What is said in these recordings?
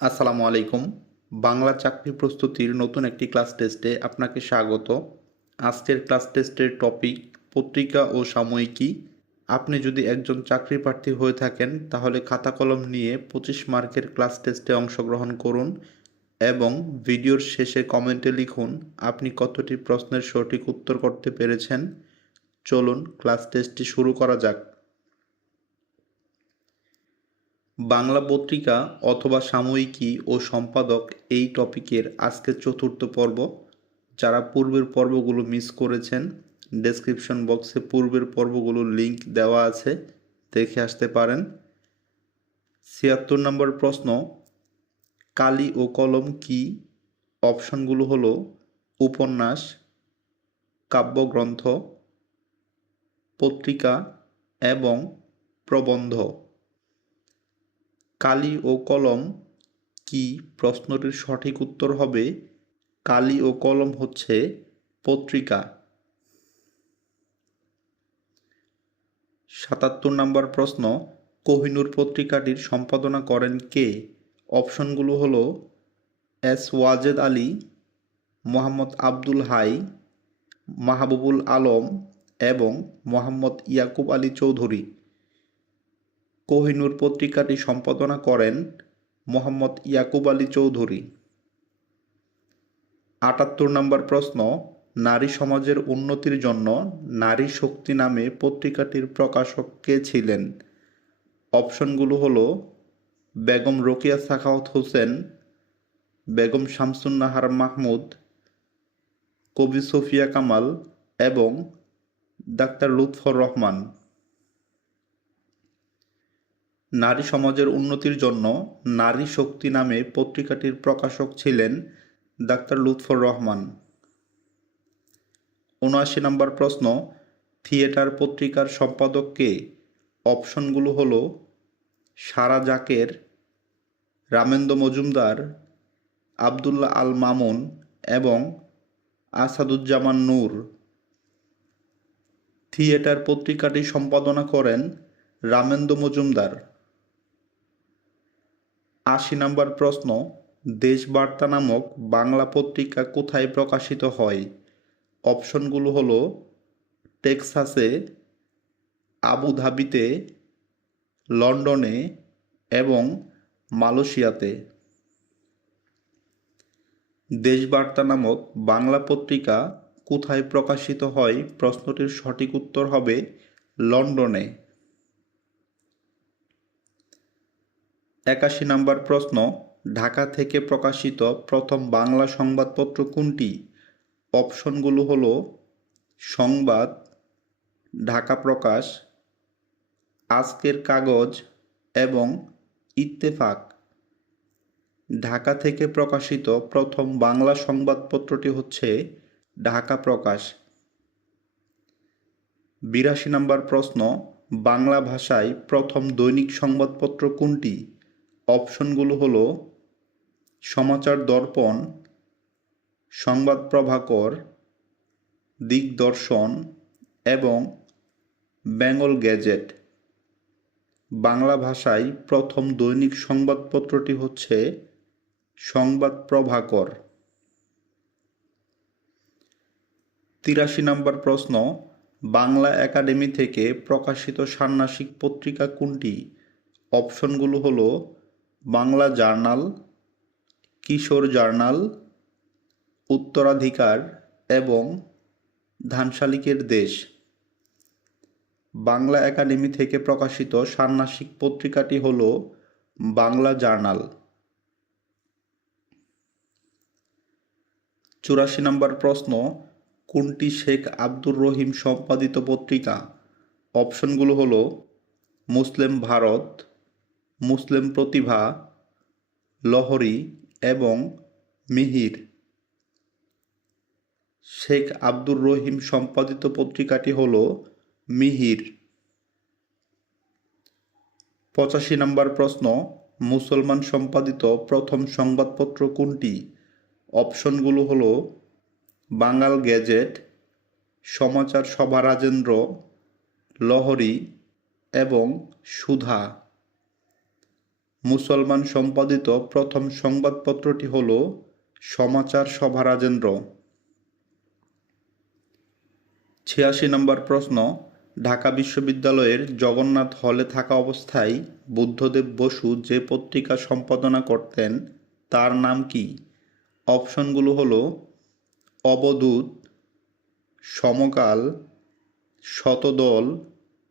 আসসালামু আলাইকুম। বাংলা চাকরি প্রস্তুতির নতুন একটি ক্লাস টেস্টে আপনাকে স্বাগত। আজকের ক্লাস টেস্টের টপিক পত্রিকা ও সাময়িকী। আপনি যদি একজন চাকরি প্রার্থী হয়ে থাকেন তাহলে খাতা কলম নিয়ে 25 মার্কের ক্লাস টেস্টে অংশগ্রহণ করুন এবং ভিডিওর শেষে কমেন্টে লিখুন আপনি কতটি প্রশ্নের সঠিক উত্তর করতে পেরেছেন। চলুন ক্লাস টেস্টটি শুরু করা যাক। বাংলা পত্রিকা অথবা সাময়িকী ও সম্পাদক এই টপিকের আজকের চতুর্থ পর্ব। যারা পূর্বের পর্বগুলো মিস করেছেন, ডেসক্রিপশন বক্সে পূর্বের পর্বগুলোর লিংক দেওয়া আছে, দেখে আসতে পারেন। ৭৬ নম্বর প্রশ্ন, কালি ও কলম কি? অপশনগুলো হলো উপন্যাস, কাব্যগ্রন্থ, পত্রিকা এবং প্রবন্ধ। কালি ও কলম কি? প্রশ্নটির সঠিক উত্তর হবে কালি ও কলম হচ্ছে পত্রিকা। ৭৭ নম্বর প্রশ্ন, কোহিনূর পত্রিকাটির সম্পাদনা করেন কে? অপশনগুলো হলো এস ওয়াজেদ আলী, মোহাম্মদ আব্দুল হাই, মাহবুবুল আলম এবং মোহাম্মদ ইয়াকুব আলী চৌধুরী। কোহিনূর পত্রিকাটি সম্পাদনা করেন মোহাম্মদ ইয়াকুব আলী চৌধুরী। ৭৮ নম্বর প্রশ্ন, নারী সমাজের উন্নতির জন্য নারী শক্তি নামে পত্রিকাটির প্রকাশক কে ছিলেন? অপশনগুলো হলো বেগম রোকেয়া সাখাওয়াত হোসেন, বেগম শামসুন্নাহার মাহমুদ, কবি সুফিয়া কামাল এবং ডাক্তার লুৎফর রহমান। নারী সমাজের উন্নতির জন্য নারী শক্তি নামে পত্রিকাটির প্রকাশক ছিলেন ডাক্তার লুৎফর রহমান। ৭৯ নম্বর প্রশ্ন, থিয়েটার পত্রিকার সম্পাদক কে? অপশনগুলো হলো সারা জাকের, রামেন্দ্র মজুমদার, আবদুল্লাহ আল মামুন এবং আসাদুজ্জামান নূর। থিয়েটার পত্রিকাটি সম্পাদনা করেন রামেন্দ্র মজুমদার। ৮০ নম্বর প্রশ্ন, দেশবার্তা নামক বাংলা পত্রিকা কোথায় প্রকাশিত হয়? অপশনগুলো হলো টেক্সাসে, আবুধাবিতে, লন্ডনে এবং মালয়েশিয়াতে। দেশবার্তা নামক বাংলা পত্রিকা কোথায় প্রকাশিত হয়? প্রশ্নটির সঠিক উত্তর হবে লন্ডনে। ৮১ নম্বর প্রশ্ন, ঢাকা থেকে প্রকাশিত প্রথম বাংলা সংবাদপত্র কোনটি? অপশনগুলো হলো সংবাদ, ঢাকা প্রকাশ, আজকের কাগজ এবং ইত্তেফাক। ঢাকা থেকে প্রকাশিত প্রথম বাংলা সংবাদপত্রটি হচ্ছে ঢাকা প্রকাশ। ৮২ নম্বর প্রশ্ন, বাংলা ভাষায় প্রথম দৈনিক সংবাদপত্র কোনটি? অপশনগুলো হলো সমাচার দর্পণ, সংবাদ প্রভাকর, দিগদর্শন এবং বেঙ্গল গেজেট। বাংলা ভাষায় প্রথম দৈনিক সংবাদপত্রটি হচ্ছে সংবাদ প্রভাকর। ৮৩ নম্বর প্রশ্ন, বাংলা একাডেমি থেকে প্রকাশিত ষান্মাসিক পত্রিকা কোনটি? অপশনগুলো হলো বাংলা জার্নাল, কিশোর জার্নাল, উত্তরাধিকার এবং ধানশালিকের দেশ। বাংলা একাডেমি থেকে প্রকাশিত ষান্মাসিক পত্রিকাটি হলো বাংলা জার্নাল। ৮৪ নম্বর প্রশ্ন, কোনটি শেখ আব্দুর রহিম সম্পাদিত পত্রিকা? অপশনগুলো হলো মুসলিম ভারত, মুসলিম প্রতিভা, লহরী এবং মিহির। শেখ আব্দুর রহিম সম্পাদিত পত্রিকাটি হলো মিহির। ৮৫ নম্বর প্রশ্ন, মুসলমান সম্পাদিত প্রথম সংবাদপত্র কোনটি? অপশনগুলো হলো বাংলার গেজেট, সমাচার সভা রাজেন্দ্র, লহরী এবং সুধা। মুসলমান সম্পাদিত প্রথম সংবাদপত্রটি হল সমাচার সভা রাজেন্দ্র। ৮৬ নম্বর প্রশ্ন, ঢাকা বিশ্ববিদ্যালয়ের জগন্নাথ হলে থাকা অবস্থায় বুদ্ধদেব বসু যে পত্রিকা সম্পাদনা করতেন তার নাম কি? অপশনগুলো হলো অবধূত, সমকাল, শতদল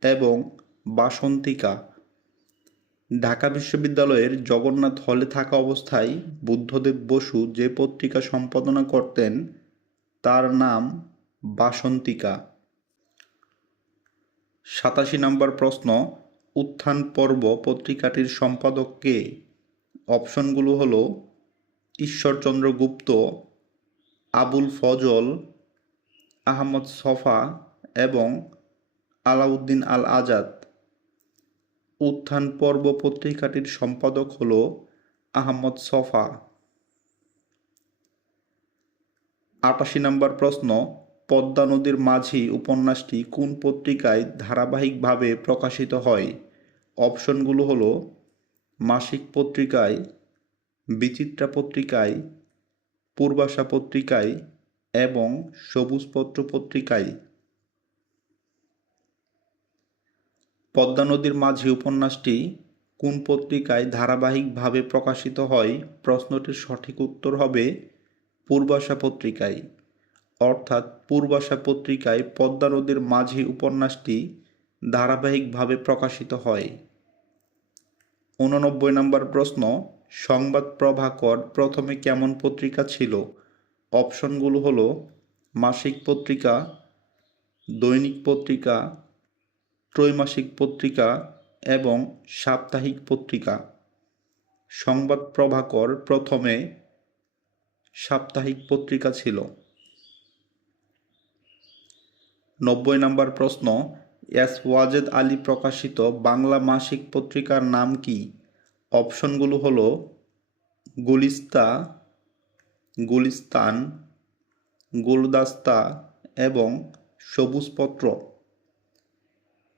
এবং বাসন্তিকা। ঢাকা বিশ্ববিদ্যালয়ের জগন্নাথ হলে থাকা অবস্থায় বুদ্ধদেব বসু যে পত্রিকা সম্পাদনা করতেন তার নাম বাসন্তিকা। ৮৭ নম্বর প্রশ্ন, উত্থান পর্ব পত্রিকাটির সম্পাদক কে? অপশনগুলো হলো ঈশ্বরচন্দ্র গুপ্ত, আবুল ফজল, আহমদ ছফা এবং আলাউদ্দিন আল আজাদ। উত্থান পর্ব পত্রিকাটির সম্পাদক হল আহমদ ছফা। ৮৮ নম্বর প্রশ্ন, পদ্মা নদীর মাঝি উপন্যাসটি কোন পত্রিকায় ধারাবাহিকভাবে প্রকাশিত হয়? অপশনগুলো হলো মাসিক পত্রিকায়, বিচিত্রা পত্রিকায়, পূর্বাশা পত্রিকায় এবং সবুজপত্র পত্রিকায়। পদ্মা নদীর মাঝি উপন্যাসটি কোন পত্রিকায় ধারাবাহিকভাবে প্রকাশিত হয়? প্রশ্নটির সঠিক উত্তর হবে পূর্বাশা পত্রিকায়। অর্থাৎ পূর্বাশা পত্রিকায় পদ্মা নদীর মাঝি উপন্যাসটি ধারাবাহিকভাবে প্রকাশিত হয়। ৮৯ নম্বর প্রশ্ন, সংবাদ প্রভাকর প্রথমে কেমন পত্রিকা ছিল? অপশনগুলো হলো মাসিক পত্রিকা, দৈনিক পত্রিকা, ত্রৈমাসিক পত্রিকা এবং সাপ্তাহিক পত্রিকা। সংবাদ প্রভাকর প্রথমে সাপ্তাহিক পত্রিকা ছিল। ৯০ নম্বর প্রশ্ন, এস ওয়াজেদ আলী প্রকাশিত বাংলা মাসিক পত্রিকার নাম কি? অপশনগুলো হলো গুলিস্তা, গুলিস্তান, গুলদাস্তা এবং সবুজপত্র।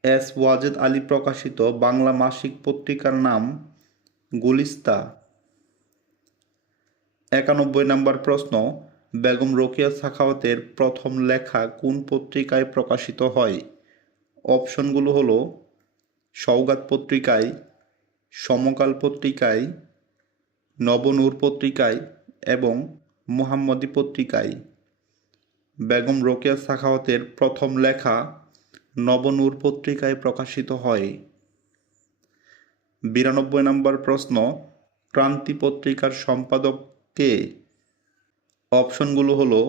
এস ওয়াজেদ আলী প্রকাশিত বাংলা মাসিক পত্রিকার নাম গুলিস্তা। ৯১ নম্বর প্রশ্ন, বেগম রোকেয়া সাখাওয়াতের প্রথম লেখা কোন পত্রিকায় প্রকাশিত হয়? অপশনগুলো হলো সওগাত পত্রিকায়, সমকাল পত্রিকায়, নবনূর পত্রিকায় এবং মুহাম্মদী পত্রিকায়। বেগম রোকেয়া সাখাওয়াতের প্রথম লেখা নবনূর পত্রিকায় প্রকাশিত হয়। ৯২ নম্বর প্রশ্ন, ক্রান্তি পত্রিকার সম্পাদক কে? অপশনগুলো হলো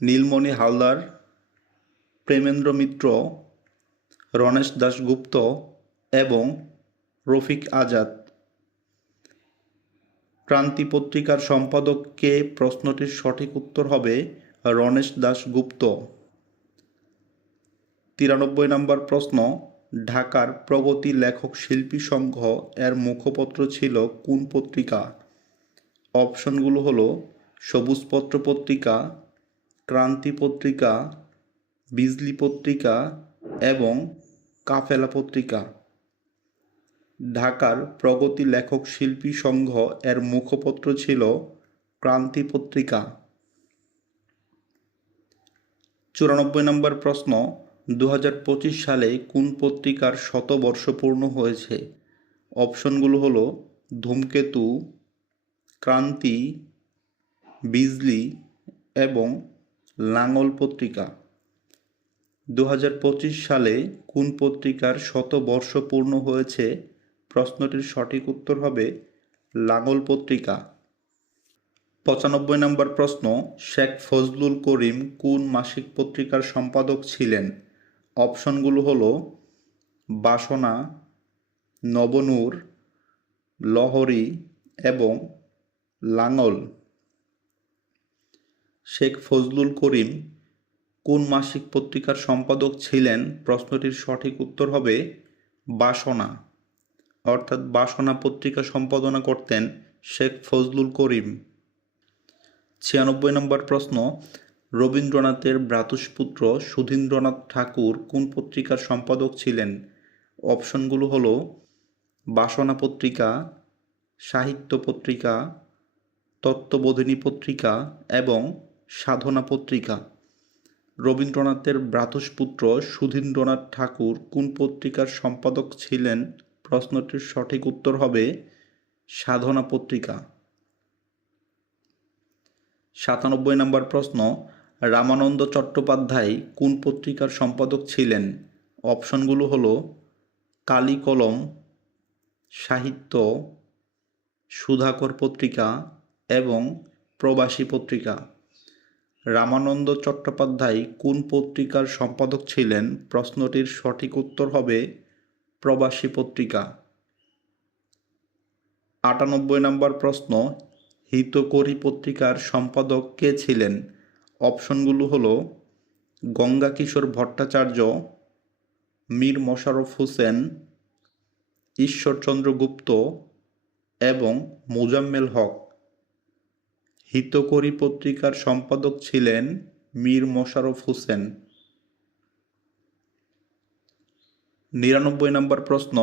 নীলমণি হালদার, প্রেমেন্দ্র মিত্র, রণেশ দাশগুপ্ত এবং রফিক আজাদ। ক্রান্তি পত্রিকার সম্পাদক কে? প্রশ্নটির সঠিক উত্তর হবে রণেশ দাশগুপ্ত। ৯৩ নম্বর প্রশ্ন, ঢাকার প্রগতি লেখক শিল্পী সংঘ এর মুখপত্র ছিল কোন পত্রিকা? অপশনগুলো হলো সবুজপত্র পত্রিকা, ক্রান্তি পত্রিকা, বিজলি পত্রিকা এবং কাফেলা পত্রিকা। ঢাকার প্রগতি লেখক শিল্পী সংঘ এর মুখপত্র ছিল ক্রান্তি পত্রিকা। ৯৪ নম্বর প্রশ্ন, ২০২৫ সালে কোন পত্রিকার শতবর্ষ পূর্ণ হয়েছে? অপশনগুলো হলো ধূমকেতু, ক্রান্তি, বিজলি এবং লাঙল পত্রিকা। ২০২৫ সালে কোন পত্রিকার শতবর্ষ পূর্ণ হয়েছে? প্রশ্নটির সঠিক উত্তর হবে লাঙল পত্রিকা। ৯৫ নম্বর প্রশ্ন, শেখ ফজলুল করিম কোন মাসিক পত্রিকার সম্পাদক ছিলেন? অপশনগুলো হলো বাসনা, নবনূর, লহরী এবং লাঙল। শেখ ফজলুল করিম কোন মাসিক পত্রিকার সম্পাদক ছিলেন? প্রশ্নটির সঠিক উত্তর হবে বাসনা। অর্থাৎ বাসনা পত্রিকা সম্পাদনা করতেন শেখ ফজলুল করিম। ৯৬ নম্বর প্রশ্ন, রবীন্দ্রনাথের ভ্রাতুষ্পুত্র সুধীন্দ্রনাথ ঠাকুর কোন পত্রিকার সম্পাদক ছিলেন? অপশনগুলো হলো বাসনা পত্রিকা, সাহিত্য পত্রিকা, তত্ত্ববোধিনী পত্রিকা এবং সাধনা পত্রিকা। রবীন্দ্রনাথের ভ্রাতুষ্পুত্র সুধীন্দ্রনাথ ঠাকুর কোন পত্রিকার সম্পাদক ছিলেন? প্রশ্নটির সঠিক উত্তর হবে সাধনা পত্রিকা। ৯৭ নম্বর প্রশ্ন, রামানন্দ চট্টোপাধ্যায় কোন পত্রিকার সম্পাদক ছিলেন? অপশনগুলো হলো কালি কলম, সাহিত্য, সুধাকর পত্রিকা এবং প্রবাসী পত্রিকা। রামানন্দ চট্টোপাধ্যায় কোন পত্রিকার সম্পাদক ছিলেন? প্রশ্নটির সঠিক উত্তর হবে প্রবাসী পত্রিকা। ৯৮ নম্বর প্রশ্ন, হিতকরী পত্রিকার সম্পাদক কে ছিলেন? অপশনগুলো হলো গঙ্গাকিশোর ভট্টাচার্য, মীর মশাররফ হোসেন, ঈশ্বরচন্দ্র গুপ্ত এবং মোজাম্মেল হক। হিতকরী পত্রিকার সম্পাদক ছিলেন মীর মশাররফ হোসেন। ৯৯ নম্বর প্রশ্ন,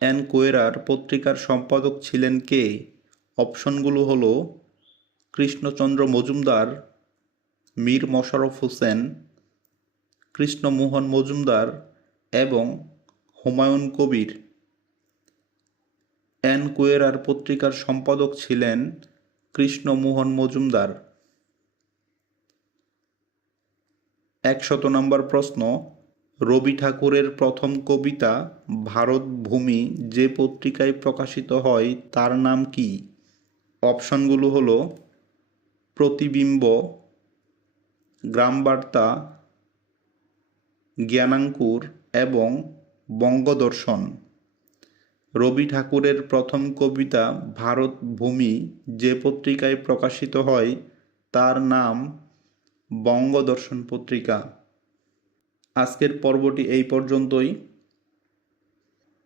এনকোয়েরার পত্রিকার সম্পাদক ছিলেন কে? অপশনগুলো হলো কৃষ্ণচন্দ্র মজুমদার, মীর মশাররফ হোসেন, কৃষ্ণমোহন মজুমদার এবং হুমায়ুন কবির। এনকোয়েরার পত্রিকার সম্পাদক ছিলেন কৃষ্ণমোহন মজুমদার। ১০০ নম্বর প্রশ্ন, রবি ঠাকুরের প্রথম কবিতা ভারত ভূমি যে পত্রিকায় প্রকাশিত হয় তার নাম কি? অপশনগুলো হলো প্রতিবিম্ব, গ্রামবার্তা, জ্ঞানাঙ্কুর এবং বঙ্গদর্শন। রবি ঠাকুরের প্রথম কবিতা ভারত ভূমি যে পত্রিকায় প্রকাশিত হয় তার নাম বঙ্গদর্শন পত্রিকা। আজকের পর্বটি এই পর্যন্তই।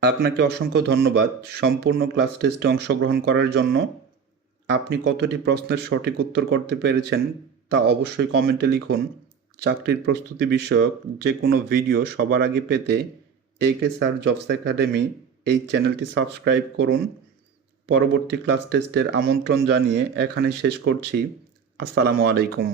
আপনাকে অসংখ্য ধন্যবাদ সম্পূর্ণ ক্লাস টেস্টে অংশগ্রহণ করার জন্য। আপনি কতটি প্রশ্নের সঠিক উত্তর করতে পেরেছেন তা অবশ্যই কমেন্টে লিখুন। চাকরির প্রস্তুতি বিষয়ক যে কোনো ভিডিও সবার আগে পেতে একে স্যার জবস একাডেমি এই চ্যানেলটি সাবস্ক্রাইব করুন। পরবর্তী ক্লাস টেস্টের আমন্ত্রণ জানিয়ে এখানে শেষ করছি। আসসালামু আলাইকুম।